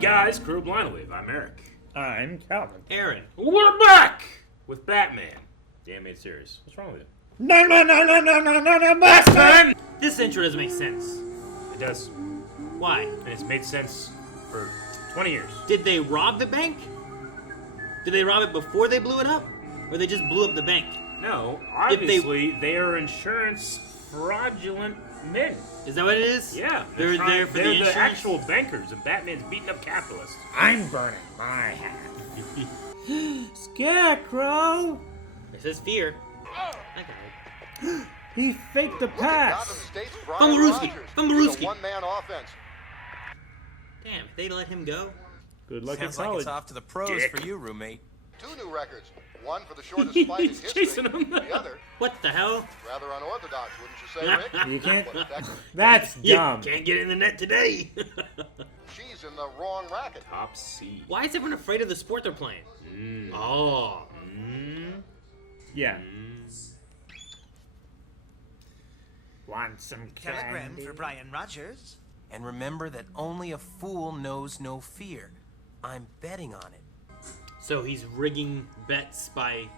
guys, Crew Blindwave. I'm Eric. I'm Calvin. Aaron. We're back with Batman. The animated series. What's wrong with it? No, Batman! This intro doesn't make sense. It does. Why? And it's made sense for 20 years. Did they rob the bank? Did they rob it before they blew it up? Or they just blew up the bank? No, obviously they are insurance fraudulent men. Is that what it is? Yeah. They're there for the insurance? They're the actual bankers, and Batman's beating up capitalists. I'm burning my hat. Scarecrow! It says fear. He faked the pass. Fumblerooski. One-man offense. Damn, they let him go? Good luck in Sounds like college. it's off to the pros Dick. for you, roommate. 2 new records. One for the shortest fight in He's history. chasing him. The other, What the hell? rather unorthodox, wouldn't you say, Rick? You can't. But effective. That's You dumb. can't get it in the net today. She's in the wrong racket. Top C. Why is everyone afraid of the sport they're playing? Oh. Yeah. Want some Telegram candy? for Brian Rogers. And remember that only a fool knows no fear. I'm betting on it. So he's rigging bets by...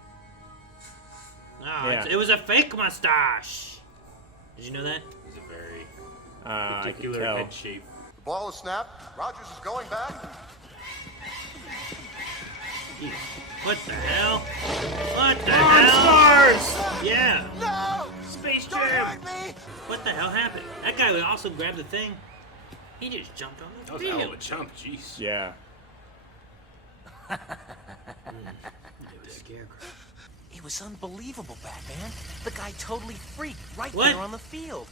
Yeah. It was a fake mustache. Did you know that? It's a very I can particular tell. head shape. The ball is snapped. Rogers is going back. Jeez. What the hell? What the hell? Stars! Yeah. No! Space Don't Jam! hurt me! What the hell happened? That guy would also grab the thing. He just jumped on the That was a hell of a field. jump, jeez. Yeah. The Scarecrow. It was unbelievable, Batman. The guy totally freaked right What? there on the field.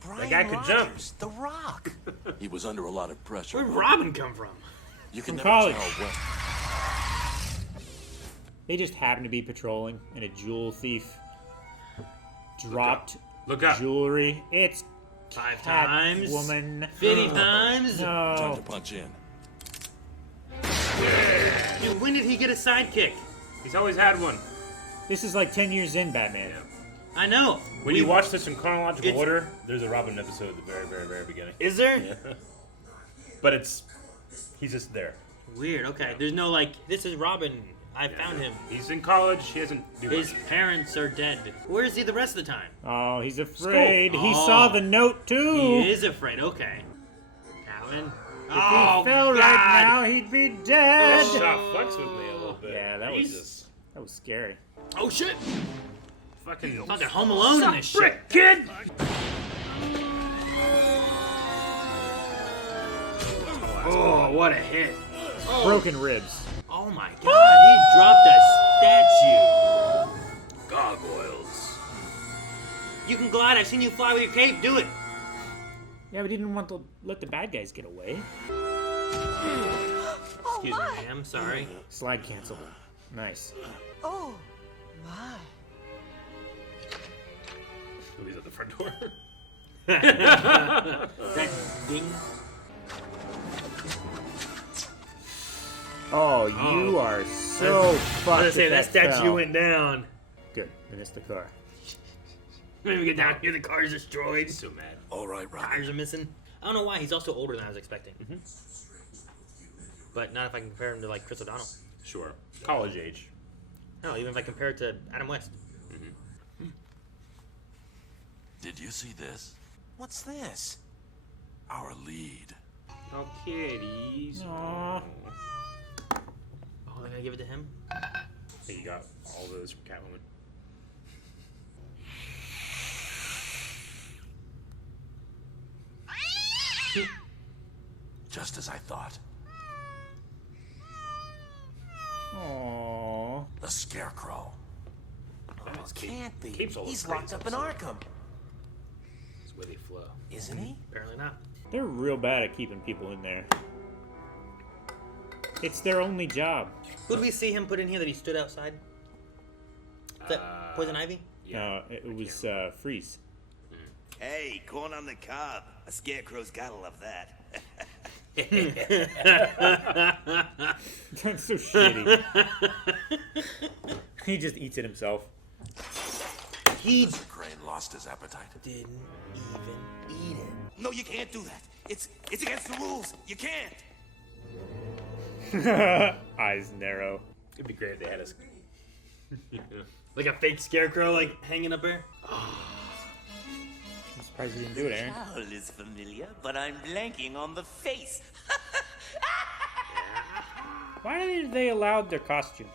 Brian guy could jump. Rogers, The Rock. He was under a lot of pressure. Where'd Robin come from? You can From never college. tell when. They just happened to be patrolling, and a jewel thief dropped Look up. jewelry. It's 5 times. Catwoman. 50 times. Time No. to punch in. Dude, when did he get a sidekick? He's always had one. This is like 10 years in Batman. Yeah. I know. When you watch this in chronological It's- order, there's a Robin episode at the very, very, very beginning. Is there? Yeah. But he's just there. Weird. Okay. There's no like. This is Robin. I found him. He's in college. He hasn't. His parents are dead. Where is he the rest of the time? Oh, he's afraid. He Oh. saw the note too. He is afraid. Okay. Calvin. If he fell right now, he'd be dead. That shot flex with me a little bit. Yeah, that Jesus. was scary. Oh shit! Fucking Home Alone in this shit. brick, kid. Oh, what a hit! Broken ribs. Oh my God! He dropped a statue. Gargoyles. You can glide. I've seen you fly with your cape. Do it. Yeah, we didn't want to let the bad guys get away. Excuse me, ma'am. Sorry. Slide canceled. Nice. Oh, my. Oh, he's at the front door. That ding. Oh, you are so fucked. I was gonna say if that statue fell. went down. Good. I missed the car. When we get down here, the car's destroyed. He's so mad. All right, Robin. Tires are missing. I don't know why. He's also older than I was expecting. But not if I can compare him to like Chris O'Donnell. Sure. College age. No, even if I compare it to Adam West. Did you see this? What's this? Our lead. Oh, kitties. Aw. Oh, they're gonna give it to him? I think you got all those from Catwoman. Just as I thought. Aww. The Scarecrow. Oh, can't be. Cape's all He's over locked up in Arkham, That's where they flow. isn't he? Apparently not. They're real bad at keeping people in there. It's their only job. Who did we see him put in here that he stood outside? Is that Poison Ivy? No, it was Freeze. Hey, corn on the cob. A scarecrow's gotta love that. That's so shitty. He just eats it himself. He Mr. Crane lost his appetite. didn't even eat it. No, you can't do that. It's against the rules. You can't. Eyes narrow. It'd be great if they had us. Like a fake scarecrow, like hanging up there. I'm surprised you didn't do it, Aaron. Owl is familiar, but I'm blanking on the face. Why did they allow their costumes?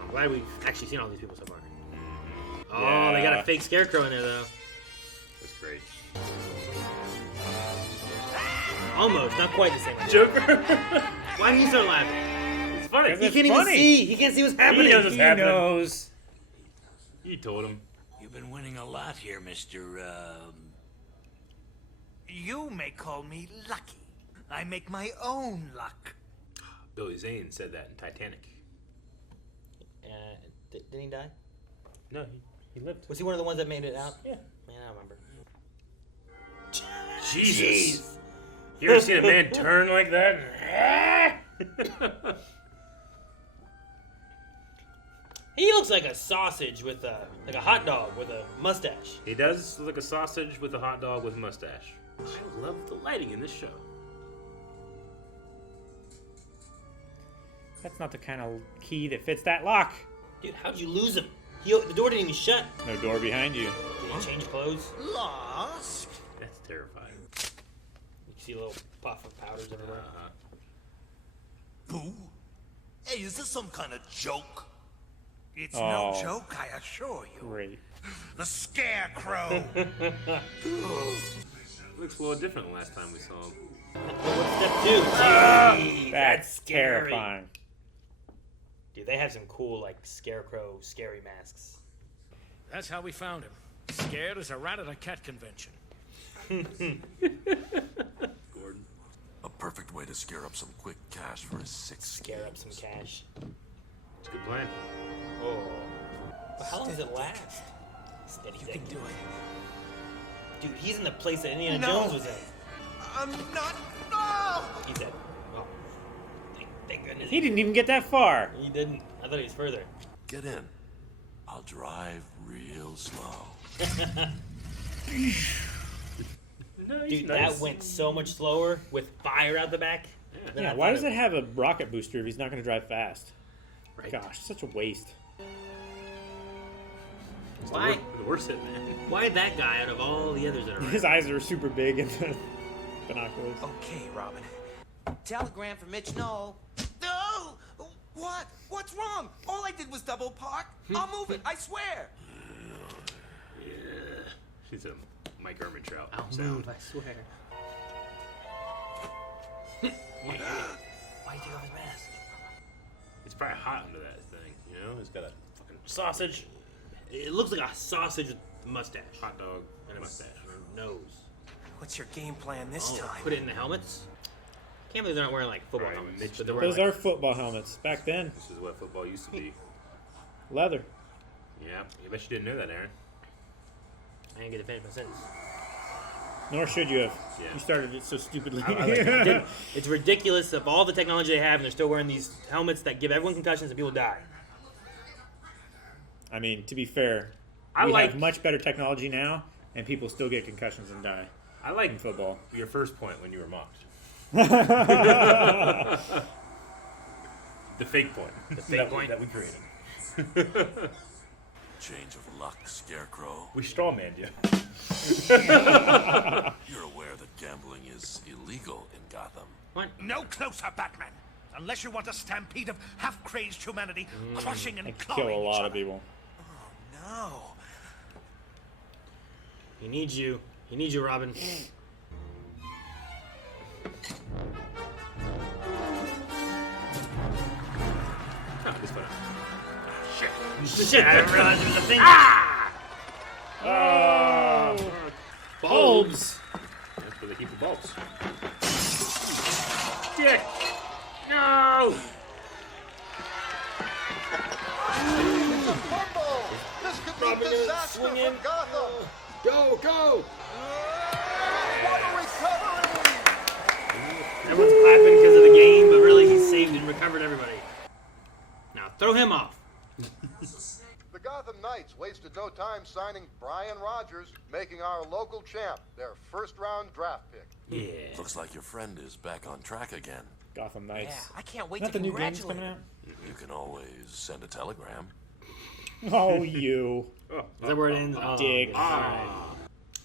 I'm glad we've actually seen all these people so far. Oh, Yeah. they got a fake scarecrow in there though. That's great. Almost, not quite the same. Joker. Why did you start laughing? It's funny. Because He it's can't even funny. see. He can't see what's happening. knows what's He happening. knows. You told him. You've been winning a lot here, Mr. You may call me lucky. I make my own luck. Billy Zane said that in Titanic. Didn't he die? No, he lived. Was he one of the ones that made it out? Yeah. Man, I don't remember. Jesus. You ever seen a man turn like that? He looks like a sausage with like a hot dog with a mustache. He does look like a sausage with a hot dog with a mustache. I love the lighting in this show. That's not the kind of key that fits that lock. Dude, how'd you lose him? The door didn't even shut. No door behind you. Did he change clothes? Lost? That's terrifying. You can see a little puff of powders everywhere. Boo? Hey, is this some kind of joke? It's Oh. no joke, I assure you. Great. The Scarecrow! Looks a little different than last time we saw him. What's step two? Jeez, That's scary. terrifying. Dude, they have some cool, like, scarecrow, scary masks. That's how we found him. Scared as a rat at a cat convention. Gordon. A perfect way to scare up some quick cash for his six. Scare up some cash. It's a good plan. Oh. But how long does it last? Steady, You can do it. Dude, he's in the place that Indiana No. Jones was in. I'm not. No! He's dead. Oh. Thank goodness. He didn't even get that far. He didn't. I thought he was further. Get in. I'll drive real slow. No, he's Dude, nice. that went so much slower with fire out the back. than I Yeah, why thought does it have a rocket booster if he's not going to drive fast? Right. Gosh, such a waste. Why? The worst hit man. Why that guy out of all the others that are His around? eyes are super big in the binoculars. Okay, Robin. Telegram for Mitch Knoll. No! What? What's wrong? All I did was double park. I'll move it, I swear. She's a Mike Ehrmantraut I'll sound. move, I swear. Why did he take off his mask? It's probably hot under that thing, you know? It's got a fucking sausage, It looks like a sausage with a mustache. hot dog, and a mustache. Or nose. What's your game plan this Oh, time? put it in the helmets? Can't believe they're not wearing like football Right, helmets. Mitch But they're wearing Those like, are football helmets. Back then, This is what football used to be. leather. Yeah, I bet you didn't know that, Aaron. I didn't get to finish my sentence. Nor should you have. Yeah. You started it so stupidly. Dude, it's ridiculous of all the technology they have, and they're still wearing these helmets that give everyone concussions and people die. I mean, to be fair, I we like- have much better technology now, and people still get concussions and die I like in football. your first point when you were mocked. The fake point. The fake point? that we created. Change of luck, Scarecrow. We strawmanned you. You're aware that gambling is illegal in Gotham. What? No closer, Batman. Unless you want a stampede of half-crazed humanity crushing and I could clawing kill a each lot other. of people. No. He needs you. He needs you, Robin. Oh, this one. Shit, I didn't realize there was a thing. Oh, bulbs! That's where they keep the bulbs. Dick! No! Fumble! This could be Robin is disaster for swinging. Gotham! Go, go! What a recovery! Everyone's clapping because of the game, but really he saved and recovered everybody. Now throw him off. The Gotham Knights wasted no time signing Brian Rogers, making our local champ their first-round draft pick. Yeah. Looks like your friend is back on track again. Gotham Yeah, Knights. I can't wait Is that to the new game's congratulate coming him. out? You can always send a telegram. Oh, you. Is that where it ends? Dick.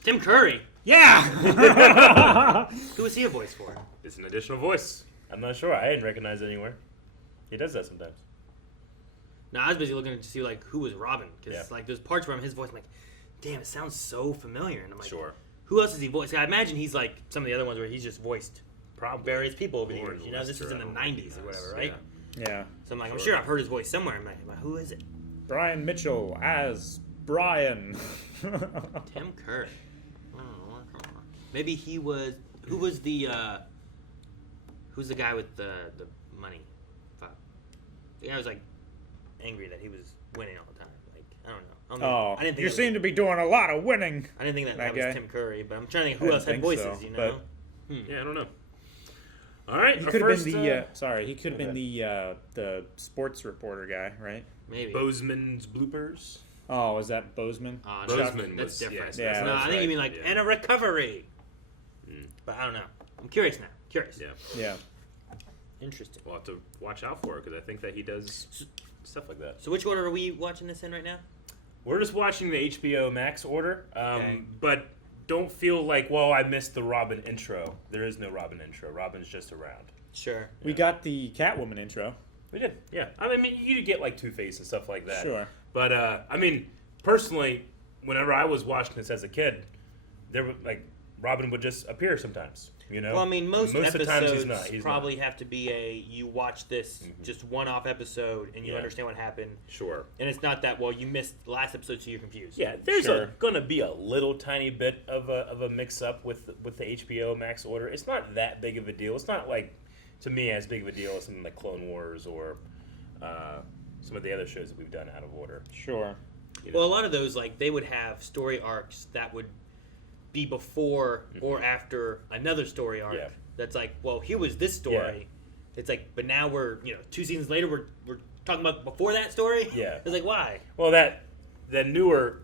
Tim Curry. Yeah! Who was he a voice for? It's an additional voice. I'm not sure. I didn't recognize it anywhere. He does that sometimes. No, I was busy looking to see like who was Robin because Yeah. like there's parts from his voice. I'm like, damn, it sounds so familiar. And I'm like, Sure. who else is he voiced? I imagine he's like some of the other ones where he's just voiced Probably. various people over the Or years. You know, this was in the Lester, 90s or whatever, right? Yeah. So I'm like, I'm Sure. sure I've heard his voice somewhere. I'm like, who is it? Brian Mitchell as Brian. Tim Curry. Maybe he was. Who was the? Who's the guy with the money? Fuck. The guy was like angry that he was winning all the time. Like I don't know. Oh, I didn't think you it was- seem to be doing a lot of winning. I didn't think that that was guy. Tim Curry, but I'm trying to think I who else didn't had think voices. so, You know. Yeah, I don't know. All right. He our could have first, been the sorry. He could have been okay. the sports reporter guy, right? Maybe. Bozeman's bloopers. Oh, is that Bozeman? No, Bozeman that's was different. yeah, no, that's I think you mean like yeah. in a recovery. But I don't know. I'm curious now. Curious. Yeah. Yeah. Interesting. We'll have to watch out for it because I think that he does stuff like that. So which order are we watching this in right now? We're just watching the HBO Max order, Okay. but don't feel like, well, I missed the Robin intro. There is no Robin intro. Robin's just around. Sure. We got the Catwoman intro. We did, yeah. I mean, you could get like Two-Face and stuff like that. Sure. But I mean, personally, whenever I was watching this as a kid, there were like Robin would just appear sometimes. You know. Well, I mean, most of the episodes times he's not. He's probably not. have to be you watch this just one-off episode and you Yeah. understand what happened. Sure. And it's not that, well, you missed the last episode so you're confused. Yeah, there's Sure. gonna be a little tiny bit of a mix-up with the HBO Max order. It's not that big of a deal. It's not like, to me, as big of a deal as something like Clone Wars or some of the other shows that we've done out of order. Sure. You know? Well, a lot of those, like, they would have story arcs that would be before or after another story arc. Yeah. That's like, well, here was this story. It's like, but now we're, 2 seasons later, we're talking about before that story. Yeah. It's like, why? Well, that newer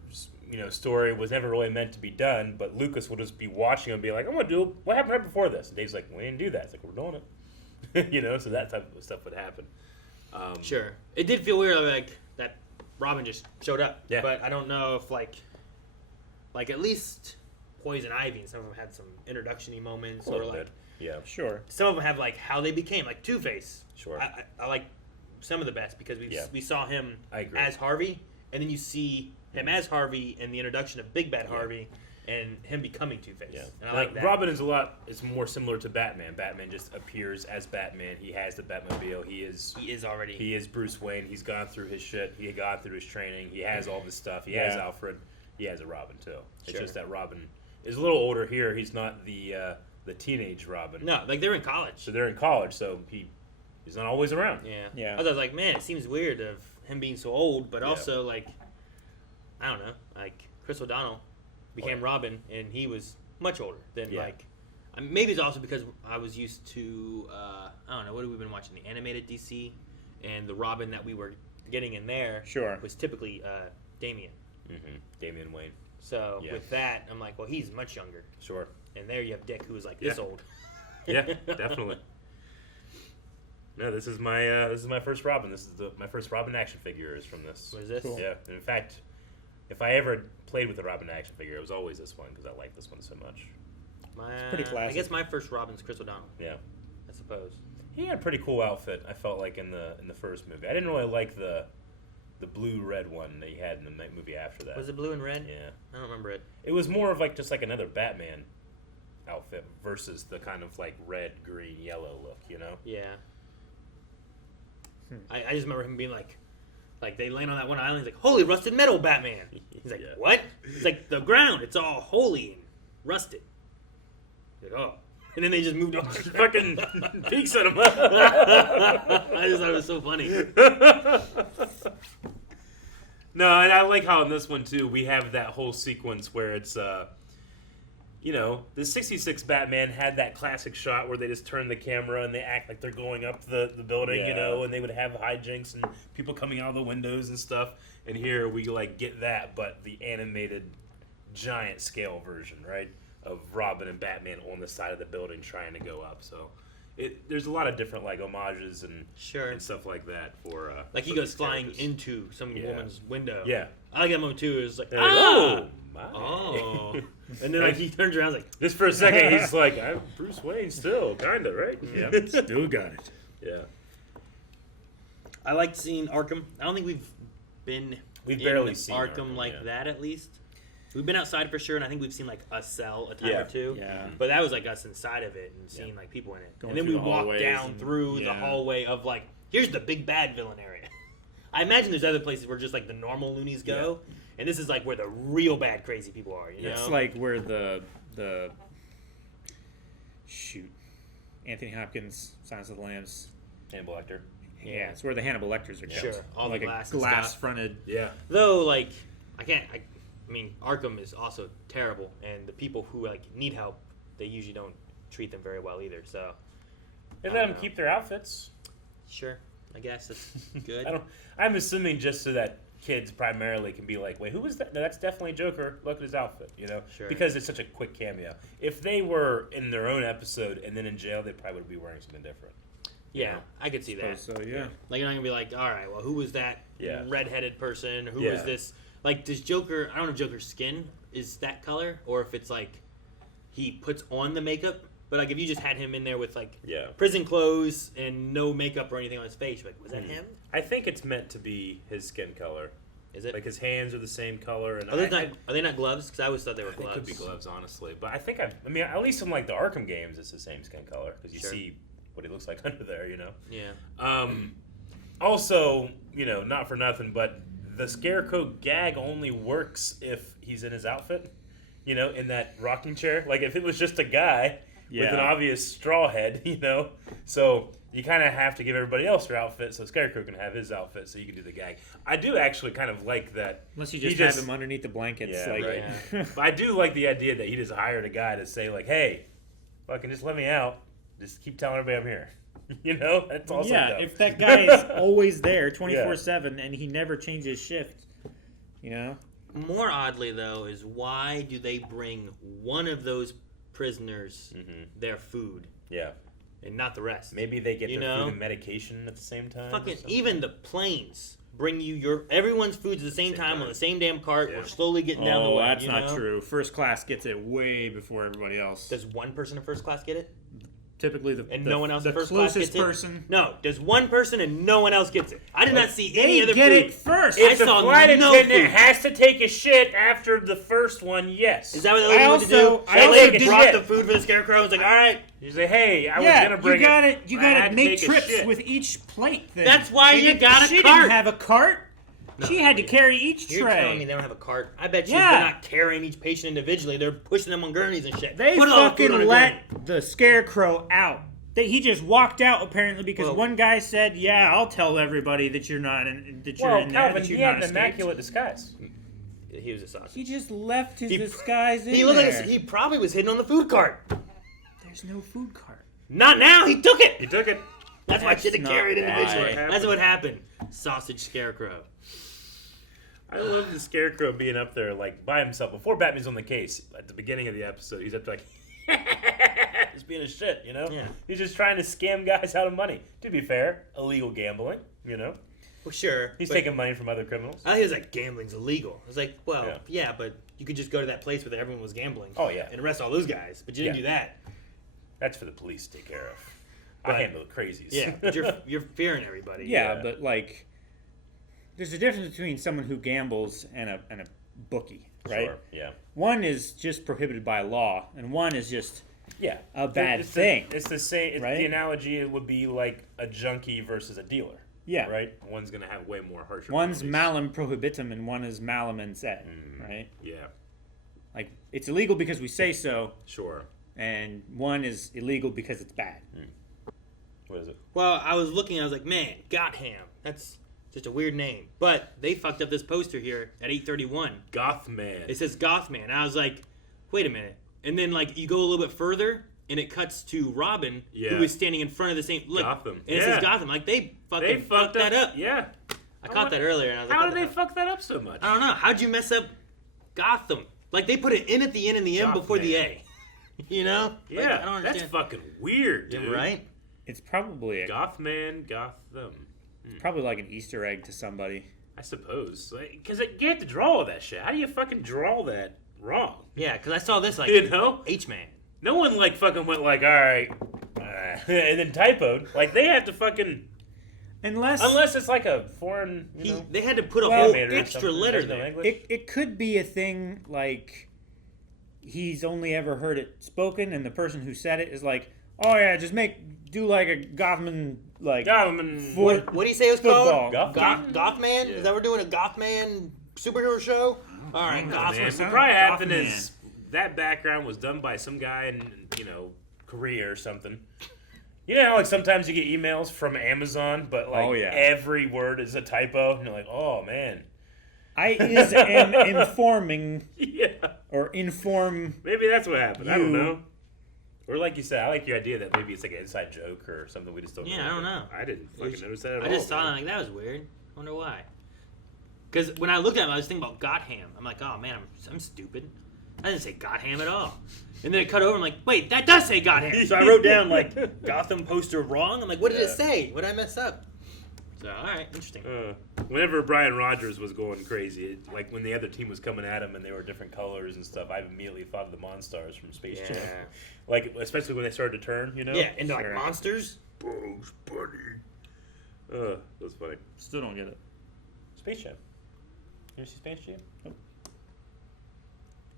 story was never really meant to be done, but Lucas would just be watching and be like, I'm gonna do what happened right before this. And Dave's like, we didn't do that. It's like, we're doing it. So that type of stuff would happen. Sure. It did feel weird, like, that Robin just showed up. Yeah. But I don't know if, like at least Poison Ivy and some of them had some introduction-y moments. A Or, little like, bit. Yeah. Sure. some of them have, like, how they became, like, Two-Face. Sure. I like some of the best because we saw him I agree. as Harvey, and then you see him as Harvey in the introduction of Big Bad Harvey, and him becoming Two-Face. Yeah. And I like that. Robin is more similar to Batman. Batman just appears as Batman. He has the Batmobile. He is Bruce Wayne. He's gone through his shit. He got through his training. He has all this stuff. He has Alfred. He has a Robin too. It's Sure. just that Robin is a little older here. He's not the teenage Robin. No, like, they're in college. So they're in college. So he's not always around. Yeah. Yeah. I was like, man, it seems weird of him being so old, but also, like, I don't know, like, Chris O'Donnell became Robin, and he was much older than, like, maybe it's also because I was used to, I don't know, what have we been watching? The animated DC, and the Robin that we were getting in there was typically Damian. Mm-hmm. Damian Wayne. So with that, I'm like, well, he's much younger. Sure. And there you have Dick, who was like this old. Yeah, definitely. No, this is my first Robin. This is my first Robin action figure is from this. What is this? Cool. Yeah, and in fact, if I ever played with a Robin action figure, it was always this one because I like this one so much. pretty classic. I guess my first Robin's Chris O'Donnell. Yeah, I suppose. he had a pretty cool outfit. I felt like in the first movie. I didn't really like the blue-red one that he had in the movie after that. Was it blue and red? Yeah, I don't remember it. it was more of like just like another Batman outfit versus the kind of like red, green, yellow look. Yeah. I just remember him being like they land on that one island. He's like, holy rusted metal, Batman. He's like, Yeah. what? He's like, the ground, it's all holy and rusted. He's like, oh. And then they just moved on. Fucking peeks at him. I just thought it was so funny. No, and I like how in this one too we have that whole sequence where it's you know, the 66 Batman had that classic shot where they just turn the camera and they act like they're going up the building, you know, and they would have hijinks and people coming out of the windows and stuff. And here we, like, get that, but the animated giant scale version, right, of Robin and Batman on the side of the building trying to go up. So there's a lot of different, like, homages and stuff like that for like he for goes these flying characters. into some woman's window. Yeah. I like that moment too. It was like, Oh, my. Oh. And then like he turns around like, just for a second, he's like, I'm Bruce Wayne still, kind of, right? Yep, still got it. Yeah. I liked seeing Arkham. I don't think we've barely seen Arkham like that, at least. We've been outside for sure, and I think we've seen like a cell a time or two. Yeah. But that was like us inside of it and seeing like people in it. Going and then through we the walked hallways down and- through the hallway of like, here's the big bad villain area. I imagine there's other places where just like the normal loonies go, and this is like where the real bad crazy people are. You know, It's like where the Anthony Hopkins, Silence of the Lambs. Hannibal Lecter. Yeah, it's where the Hannibal Lecters are kept. Sure, all like the glass a and stuff. glass-fronted. Yeah. Though, like, I mean, Arkham is also terrible, and the people who like need help, they usually don't treat them very well either. So They let them keep their outfits. sure, I guess that's good. I'm assuming just so that kids primarily can be like, wait, who was that? No, that's definitely Joker. Look at his outfit, you know? Sure. Because it's such a quick cameo. If they were in their own episode and then in jail, they probably would be wearing something different. Yeah, I could see that. So yeah. Like, you're not gonna be like, all right, well, who was that redheaded person? Who Yeah. was this? Like, does Joker? I don't know if Joker's skin is that color, or if it's like he puts on the makeup. But like, if you just had him in there with like prison clothes and no makeup or anything on his face, you're like, was that him? I think it's meant to be his skin color. Is it? Like his hands are the same color, and Are they not gloves? Because I always thought they were They gloves. could be gloves, honestly. But I think I mean, at least in like the Arkham games, it's the same skin color because you see what he looks like under there, you know. Yeah. Also, you know, not for nothing, but the Scarecrow gag only works if he's in his outfit. You know, in that rocking chair. Like if it was just a guy with an obvious straw head, you know. So you kind of have to give everybody else their outfit so Scarecrow can have his outfit so you can do the gag. I do actually kind of like that. Unless you just have him underneath the blankets. Yeah, like, right. But I do like the idea that he just hired a guy to say like, hey, fucking just let me out. Just keep telling everybody I'm here. You know? That's also dope. if that guy is always there 24/7 and he never changes shift, you know? More oddly, though, is why do they bring one of those prisoners their food? Yeah. And not the rest. Maybe they get You their know? food and medication at the same time. Fucking even the planes bring you everyone's foods at the same time on the same damn cart. We're slowly getting down the way. That's you not know? true. First class gets it way before everybody else. Does one person in first class get it? Typically, no one else the in first class closest gets person. it? No, does one person and no one else gets it? I did not see any They other get food. it first. I If the saw flight no attendant food. has to take a shit after the first one, yes. Is that what the lady wanted to do? I The also lady did brought shit. the food for the Scarecrow. Was like, all right. You say, hey, I was gonna bring you got it. You I got had to make take a trips shit. with each plate thing. That's why you got a She cart. didn't have a cart. She had to carry each You're telling me tray. they don't have a cart? I bet you Yeah. they're not carrying each patient individually. They're pushing them on gurneys and shit. They Put all the food on fucking a let gurney. the Scarecrow out. He just walked out apparently because Well- one guy said, "Yeah, I'll tell everybody that you're not in, that you're Well, in there, Calvin, that he you're had not an escaped." immaculate disguise. He was a sausage. He just left his He- disguise in He looked there. like he probably was hidden on the food cart. There's no food cart. Not now. He took it. He took it. That's why I That's should have not carried why. individually. That's what happened. Sausage Scarecrow. I love the Scarecrow being up there like by himself before Batman's on the case. At the beginning of the episode, he's up there like just being a shit, you know. Yeah. He's just trying to scam guys out of money. To be fair, illegal gambling, you know. Well, sure. He's but taking money from other criminals. I think he was like, gambling's illegal. I was like, well, Yeah. yeah, but you could just go to that place where everyone was gambling. Oh, yeah. And arrest all those guys. But you didn't Yeah. do that. That's for the police to take care of. But- I handle the crazies. Yeah. But you're fearing everybody. Yeah, but like, there's a difference between someone who gambles and a bookie, right? Sure. Yeah. One is just prohibited by law, and one is just Yeah. a bad It's thing. It's the same. It's right? The analogy would be like a junkie versus a dealer. Yeah. Right. One's gonna have way more harsher. One's penalties. malum prohibitum and one is malum in se, right? Yeah. Like, it's illegal because we say so, Sure. and one is illegal because it's bad. What is it? Well, I was looking, I was like, man, Got Ham. That's just a weird name. But they fucked up this poster here at 8:31. Goth Man. It says Goth Man. I was like, wait a minute. and then like you go a little bit further, and it cuts to Robin, who is standing in front of the same Gotham. and it says Gotham. Like they fucked that up. Yeah, I caught that earlier. And I was how like, did they fuck that up so much? I don't know. How'd you mess up Gotham? Like they put an N at the N and the M before the A. You know? Yeah, like, I don't understand. that's fucking weird, dude. Yeah, right? It's probably Goth Man Got Ham. probably like an Easter egg to somebody. I suppose, because you have to draw all that shit. How do you fucking draw that wrong? Yeah, because I saw this like You know, H-Man. no one like fucking went like, all right, and then typoed. Like they have to fucking unless it's like a foreign. They had to put a Well, whole animator or extra something. letter There's no there. English? It could be a thing like he's only ever heard it spoken, and the person who said it is like, oh yeah, just do like a Gothman like Gothman. What do you say it was Football. called? Gothman? Gothman? Yeah. Is that we're doing a Gothman superhero show? All right, Man, Gothman. what Gothman. probably happened Gothman. is that background was done by some guy in Korea or something. You know how like sometimes you get emails from Amazon, but like Oh, yeah. every word is a typo, and you're like, oh man. I am informing Yeah. or inform. Maybe that's what happened. I don't You- know. Or like you said, I like your idea that maybe it's like an inside joke or something we just don't know. Yeah, I don't know. I didn't fucking notice that at all. I just saw man. that like that was weird. I wonder why. Because when I looked at him, I was thinking about Got Ham. I'm like, oh man, I'm stupid. I didn't say Got Ham at all. And then it cut over. I'm like, wait, that does say Got Ham. So I wrote down like Gotham poster wrong. I'm like, what did it say? What did I mess up? So all right, interesting. Whenever Brian Rogers was going crazy, like when the other team was coming at him and they were different colors and stuff, I immediately thought of the Monstars from Space Jam. Like especially when they started to turn, Yeah, into like monsters. Bugs Bunny. That's funny. Still don't get it. Space Jam. You ever see Space Jam? Nope.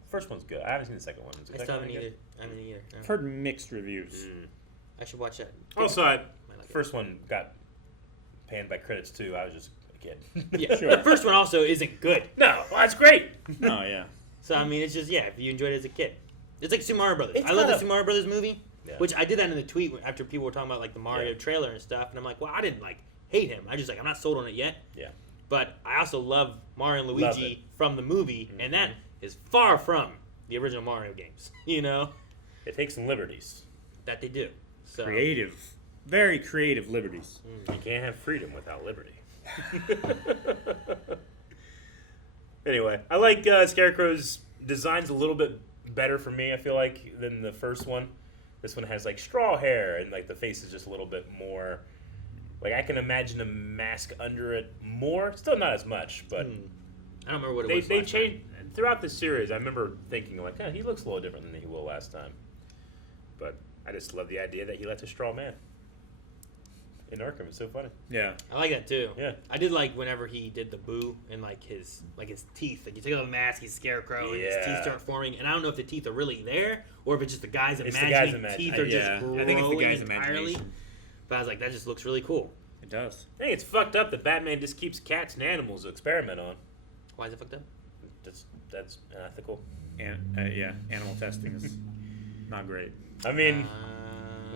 First one's good. I haven't seen the second one. Is the I second still one haven't good? either. I haven't either. No. I've heard mixed reviews. I should watch that. Also, Might like it. first one got panned by critics too. I was just a kid. Yeah, the first one also isn't good. No, well, that's great. Oh yeah. So I mean, it's just if you enjoyed it as a kid, it's like Super Mario Brothers. It's I love the kind of- Super Mario Brothers movie, Yeah. which I did that in the tweet after people were talking about like the Mario trailer and stuff, and I'm like, well, I didn't like hate him. I just like I'm not sold on it yet. Yeah. But I also love Mario and Love Luigi from the movie, and that is far from the original Mario games. You know It takes some liberties. that they do. So Creative, very creative liberties. You can't have freedom without liberty. Anyway, I like Scarecrow's designs a little bit better for me, I feel like, than the first one. This one has like straw hair and like the face is just a little bit more like I can imagine a mask under it more. Still not as much, but I don't remember what it they was. last time. changed throughout the series. I remember thinking like, he looks a little different than he will last time. But I just love the idea that he left a straw man in Arkham. It's so funny. Yeah. I like that too. Yeah. I did like whenever he did the boo and like his teeth. Like you take off the mask, he's Scarecrow, and his Yeah. teeth start forming. And I don't know if the teeth are really there or if it's just the guy's It's the imagining guy's teeth imagi- are yeah. just growing I think it's the guy's entirely. imagination. But I was like, that just looks really cool. It does. I think it's fucked up that Batman just keeps cats and animals to experiment on. Why is it fucked up? That's unethical. And yeah, animal testing is not great. I mean,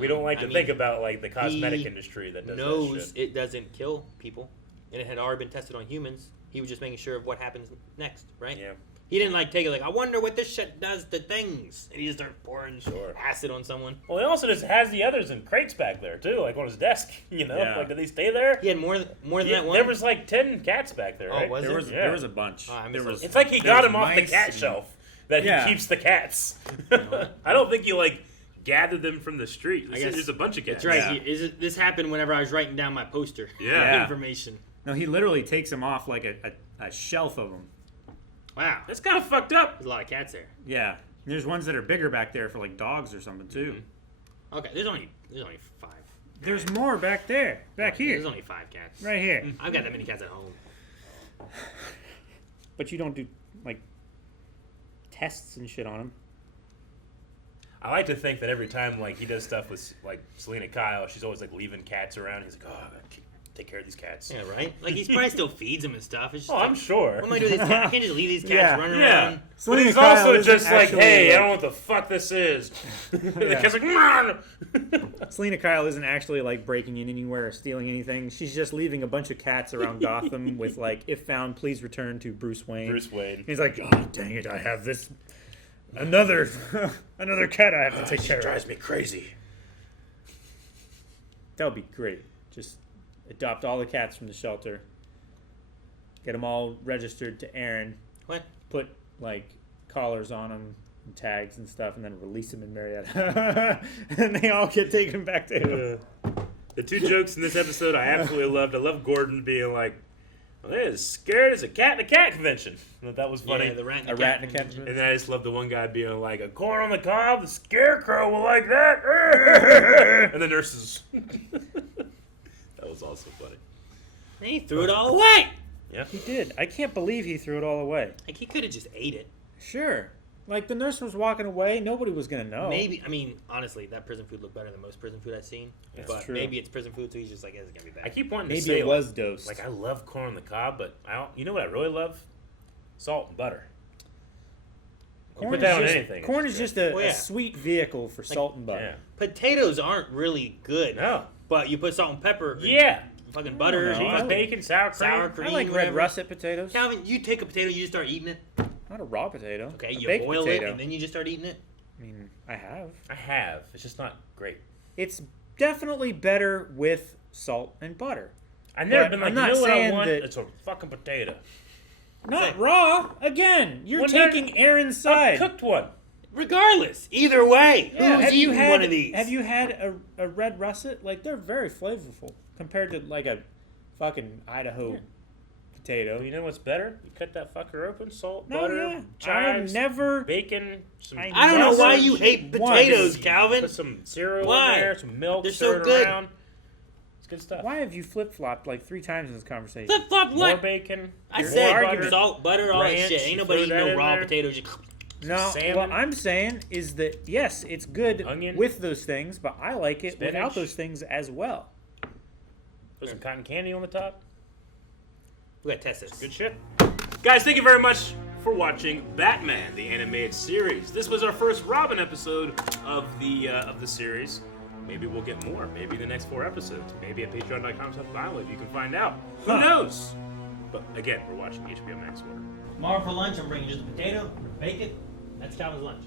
we don't like to think about like the cosmetic he industry that does knows that shit. it doesn't kill people, and it had already been tested on humans. He was just making sure of what happens next, right? Yeah. He didn't like take it like, I wonder what this shit does to things, and he just started pouring Sure. acid on someone. Well, he also just has the others in crates back there too, like on his desk. You know, Yeah. like did they stay there? He had more than Yeah, that one. there was like 10 cats back there. Oh, Right? was There was Yeah. there was a bunch. Oh, I missed There those. was, It's like he there got was him off the mice cat and- shelf that Yeah. he keeps the cats. I don't think you like gathered them from the street. I guess There's a bunch of cats. That's right. Yeah. This happened whenever I was writing down my poster. Yeah. Information. No, he literally takes them off like a shelf of them. Wow. That's kind of fucked up. There's a lot of cats there. Yeah. There's ones that are bigger back there for like dogs or something too. Okay, there's only 5. There's more back there. Back here. There's only 5 cats. Right here. I've got that many cats at home. But you don't do like tests and shit on them. I like to think that every time like he does stuff with like Selena Kyle, she's always like leaving cats around. He's like, oh, I gotta take care of these cats. Yeah, right? Like, he probably still feeds them and stuff. It's just Oh, like, I'm sure. what am I doing with these cats? I can't just leave these cats Yeah. running Yeah. around. But Selena he's Kyle also isn't just like, actually, hey, I like- don't know what the fuck this is. The cat's like, man. Selena Kyle isn't actually like breaking in anywhere or stealing anything. She's just leaving a bunch of cats around Gotham with like, if found, please return to Bruce Wayne. Bruce Wayne. He's like, oh dang it, I have this Another cat I have to take care of. Drives me crazy. That would be great. Just adopt all the cats from the shelter. Get them all registered to Aaron. What? Put like collars on them, and tags and stuff, and then release them in Marietta. And they all get taken back to him. The two jokes in this episode I absolutely loved. I love Gordon being like, well, they're as scared as a cat in a cat convention. That was funny. Yeah, the rat in A the rat cat. in a cat convention. And then I just love the one guy being like, a corn on the cob, the Scarecrow will like that. And the nurses. That was also funny. And he threw it all away. Yeah. He did. I can't believe he threw it all away. Like, he could have just ate it. Sure. Like, the nurse was walking away. Nobody was going to know. Maybe, I mean, honestly, that prison food looked better than most prison food I've seen. That's but true. maybe it's prison food, so he's just like, it's going to be bad. I keep wanting to Maybe say it was dosed. Like, I love corn on the cob, but you know what I really love? Salt and butter. You put that on anything. Corn is just a, Well, yeah. a sweet vehicle for salt and butter. Yeah. Potatoes aren't really good. No. But you put salt and pepper. And Yeah. fucking butter. know. Cheese, I like- bacon, sour cream. Sour cream. I like red whatever. russet potatoes. Calvin, you take a potato, you just start eating it. Not a raw potato. Okay, a you baked boil potato. it, and then you just start eating it. I mean, I have. I have. It's just not great. It's definitely better with salt and butter. I've never But been like, I'm not you know what I saying want? that- It's a fucking potato. Not raw. Again, you're Well, no, taking Aaron's A side. cooked one. Regardless, either way, Yeah, who's eating one of these? Have you had a red russet? Like, they're very flavorful compared to like a fucking Idaho potato. You know what's better? You cut that fucker open, salt, No, butter, yeah. chives, I've never. bacon, some I I don't know why Never you hate once. potatoes, Calvin. Put some cereal Why? in there, some milk, They're stir so it good. around. It's good stuff. Why have you flip flopped like 3 times in this conversation? Flip flop More what? bacon. I more said butter. salt, butter, all that ranch, shit. Ain't you nobody throw eating that no in raw there. potatoes. Just No, salmon. what I'm saying is that yes, it's good Onion. with those things, but I like it Spinach. without those things as well. Put some cotton candy on the top. we gotta test this. Good shit. Guys, thank you very much for watching Batman, the animated series. This was our first Robin episode of the series. Maybe we'll get more. Maybe the next 4 episodes. Maybe at patreon.com/Island. You can find out. Who knows? But again, we're watching HBO MAX. Tomorrow for lunch, I'm bringing just a potato, bacon. That's Calvin's lunch.